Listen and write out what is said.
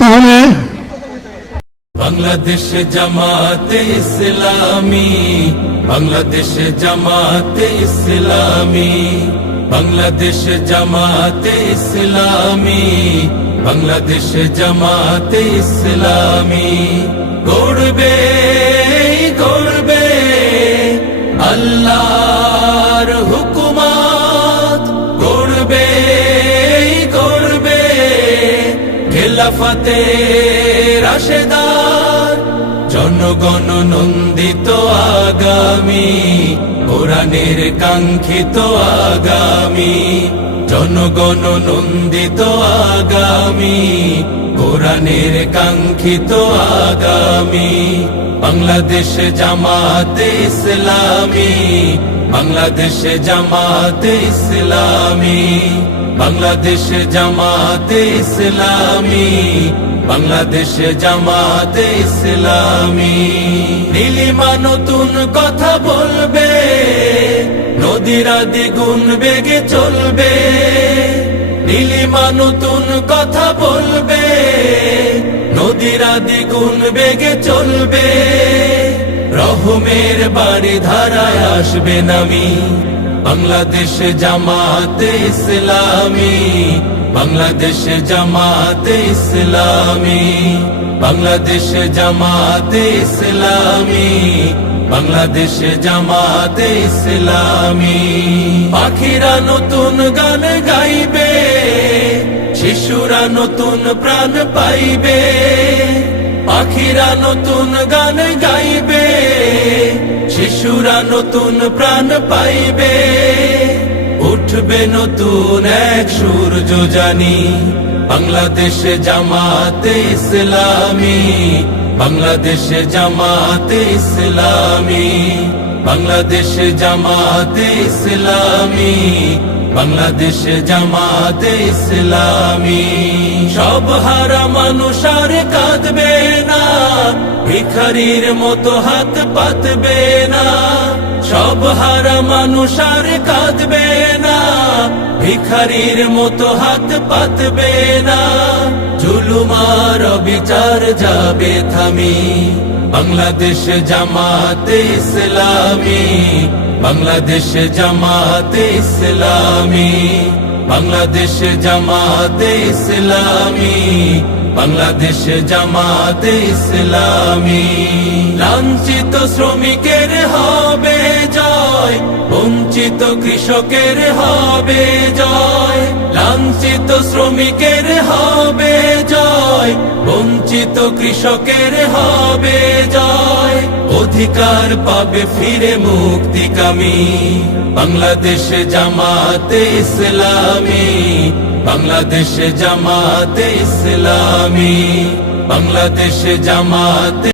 তাহলে বাংলাদেশ জামাতে ইসলামী, বাংলাদেশ জামাতে ইসলামী, বাংলাদেশ জামাতে ইসলামী, বাংলাদেশ জামাতে ইসলামী গড়বে গড়বে আল্লাহর হুকুমত, গড়বে গড়বে খেলাফতে রাশেদার, জনগণ নন্দিত আগামী, কোরআনের কাঙ্ক্ষিত আগামী, জনগণ নন্দিত আগামী, কোরআনের কাঙ্ক্ষিত আগামী। বাংলাদেশ জামাতে ইসলামী, বাংলাদেশ জামাতে ইসলামী, বাংলাদেশ জামাতে ইসলামী, বাংলাদেশ জামাতে ইসলামী। নীলিমা নতুন কথা বলবে, নদীরা দ্বিগুণ বেগে চলবে, নীলিমা নতুন কথা বলবে, নদীরা দ্বিগুণ বেগে চলবে, রহমের বাড়ি ধারায় আসবে নামি। বাংলাদেশ জামাতে ইসলামী, বাংলাদেশ জামাতে ইসলামী, বাংলাদেশ জামাতে ইসলামী, বাংলাদেশ জামাতে ইসলামী। পাখিরা নতুন গান গাইবে, শিশুরা নতুন প্রাণ পাইবে, পাখিরা নতুন গান গাইবে, শিশুরা নতুন প্রাণ পাইবে, উঠবে নতুন এক সূর্য জানি। বাংলাদেশ জামাতে ইসলামী, বাংলাদেশ জামাতে ইসলামী, বাংলাদেশ জামাতে ইসলামী, বাংলাদেশ জামাতে ইসলামী। সব হারা মানুষ আর কাঁদবে না, ভিখারির মতো হাত পাতবে না, সব হারা মানুষ আর কাঁদবে না, ভিখারির মতো হাত পাতবে না, জুলুমার বিচার যাবে থামি। বাংলাদেশ জামাতে ইসলামী, বাংলাদেশ জামাতে ইসলামী, বাংলাদেশ জামাতে ইসলামী, বাংলাদেশ জামাতে ইসলামী। লাঞ্ছিত শ্রমিকের হবে জয়, বঞ্চিত কৃষকের হবে জয়, লাঞ্ছিত শ্রমিকের হবে জয়, বঞ্চিত কৃষকের হবে জয়, অধিকার পাবে ফিরে মুক্তিকামী। বাংলাদেশ জামাতে ইসলামী, বাংলাদেশ জামাতে ইসলামী, বাংলাদেশ জামাতে